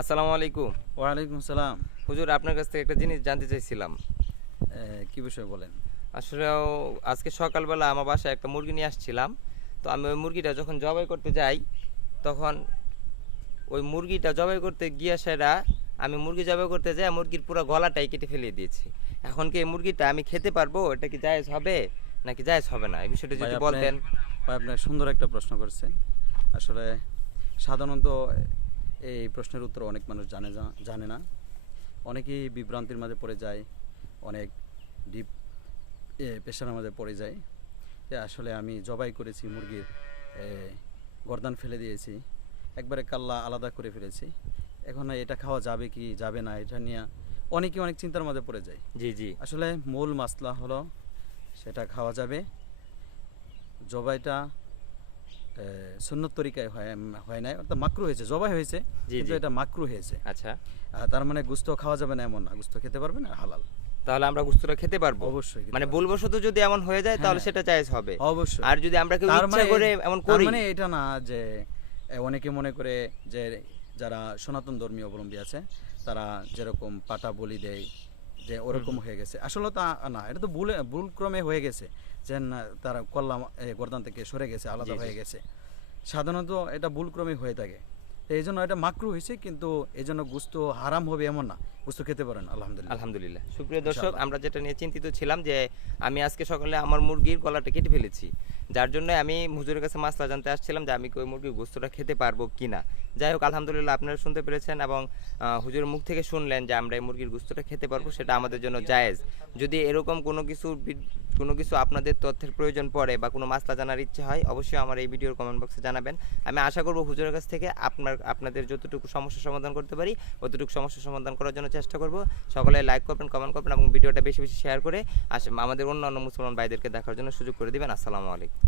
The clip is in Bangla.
আসসালামু আলাইকুম। ওয়ালাইকুম সালাম। হুজুর, আপনার কাছ থেকে একটা জিনিস জানতে চাইছিলাম। কি বিষয় বলেন? আসলেও আজকে সকালবেলা আমার বাসায় একটা মুরগি নিয়ে আসছিলাম। তো আমি ওই মুরগিটা যখন জবাই করতে যাই, তখন ওই মুরগিটা জবাই করতে গিয়া সেরা আমি মুরগি জবাই করতে যাই মুরগির পুরো গলাটাই কেটে ফেলে দিয়েছি। এখন কি এই মুরগিটা আমি খেতে পারবো? এটা কি জায়েজ হবে নাকি জায়েজ হবে না? এই বিষয়টা ভাই যদি আপনি বলতেন। ভাই আপনি সুন্দর একটা প্রশ্ন করছেন। আসলে সাধারণত এই প্রশ্নের উত্তর অনেক মানুষ জানে না। অনেকেই বিভ্রান্তির মাঝে পড়ে যায়, অনেক ডিপ পেশার মাঝে পড়ে যায় যে আসলে আমি জবাই করেছি মুরগির এ, গর্দান ফেলে দিয়েছি, একবারে কাল্লা আলাদা করে ফেলেছি। এখন এটা খাওয়া যাবে কি যাবে না এটা নিয়ে অনেকে অনেক চিন্তার মাঝে পড়ে যায়। জি জি। আসলে মূল মাসলা হলো সেটা খাওয়া যাবে। জবাইটা সুন্নত তরিকায় হয় নাই, অর্থাৎ মাকরু হয়েছে, জবাই হয়েছে জি কিন্তু জি। এটা মাকরু হয়েছে। আচ্ছা, তার মানে গুস্ত খাওয়া যাবে না এমন না, গুস্ত খেতে পারবেন আর হালাল। তাহলে আমরা গোশতটা খেতে পারবো? অবশ্যই খেতে মানে পারবেন। ভুলবশত যদি এমন হয়ে যায় তাহলে হ্যাঁ, সেটা জায়েজ হবে। অবশ্যই। আর যদি আমরা কেউ তার ইচ্ছা মানে করে এমন তার করি। মানে এটা না যে অনেকে মনে করে যে যারা সনাতন ধর্মীয় অবলম্বী আছে তারা যেরকম পাটা বলি দেয় যে ওরকম হয়ে গেছে, আসলে তা না, এটা তো ভুল ক্রমে হয়ে গেছে যে না, তারা কল্লা গর্দান থেকে সরে গেছে, আলাদা জি জি। হয়ে গেছে। সাধারণত এটা ভুল ক্রমে হয়ে থাকে, তো এই জন্য এটা মাকরু হয়েছে, কিন্তু এই জন্য গুস্ত হারাম হবে এমন না, গুস্ত খেতে পারেন আলহামদুলিল্লাহ। আলহামদুলিল্লাহ। সুপ্রিয় দর্শক, ইনশাআল্লাহ। আমরা যেটা নিয়ে চিন্তিত ছিলাম যে আমি আজকে সকালে আমার মুরগির গলাটা কেটে ফেলেছি, যার জন্য আমি হুজুরের কাছে মাসলা জানতে আসছিলাম যে আমি কি ওই মুরগির গোস্তটা খেতে পারবো কিনা। যাই হোক, আলহামদুলিল্লাহ আপনারা শুনতে পেরেছেন এবং হুজুরের মুখ থেকে শুনলেন যে আমরা এই মুরগির গোস্তটা খেতে পারবো, সেটা আমাদের জন্য জায়েজ। যদি এরকম কোনো কিছু আপনাদের তথ্যের প্রয়োজন পড়ে বা কোনো মাসলা জানার ইচ্ছে হয়, অবশ্যই আমার এই ভিডিওর কমেন্ট বক্সে জানাবেন। আমি আশা করব হুজুরের কাছ থেকে আপনাদের যতটুকু সমস্যার সমাধান করতে পারি অতটুকু সমস্যার সমাধান করার জন্য চেষ্টা করব। সকলে লাইক করবেন, কমেন্ট করবেন এবং ভিডিওটা বেশি বেশি শেয়ার করে আমাদের অন্যান্য মুসলমান ভাইদেরকে দেখার জন্য সুযোগ করে দিবেন। আসসালামু আলাইকুম।